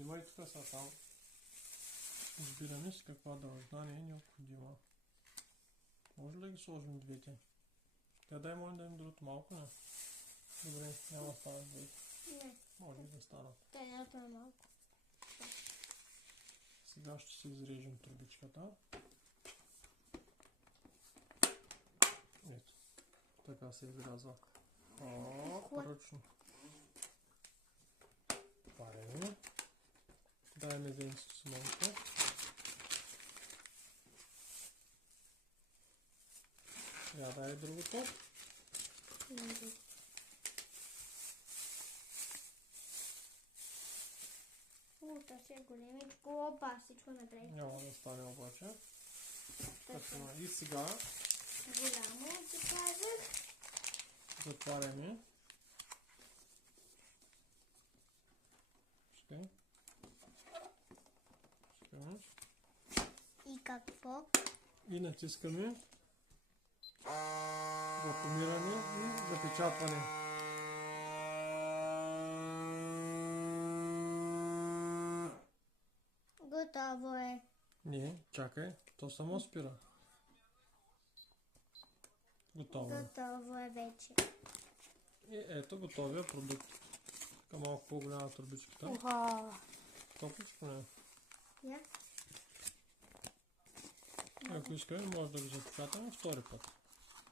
Снимай тук са там. Избираме си каква дължина ни е необходима. Може ли да ги сложим двете? Можем да им дадат малко, не? Добре, няма да станат двете. Не. Може да станат. Те няма да малко. Сега ще си изрежем трубичката. Ето. Така се изрязва. Ръчно. Пареме. Дайме венцето с малко. Сега дай другото. Това си е големичко. Опа, всичко направи. Няма да стане обаче. Така, и сега голямо ти казах. затваряме. И какво? И натискаме вакуумиране и запечатване. Готово е. Не, чакай, то само спира. Готово е. Готово е вече. И ето готовия продукт. Така малко по-голяма турбичката. Уха! Топличко не. Я? Ако искаме, може да го запечатаме втори път.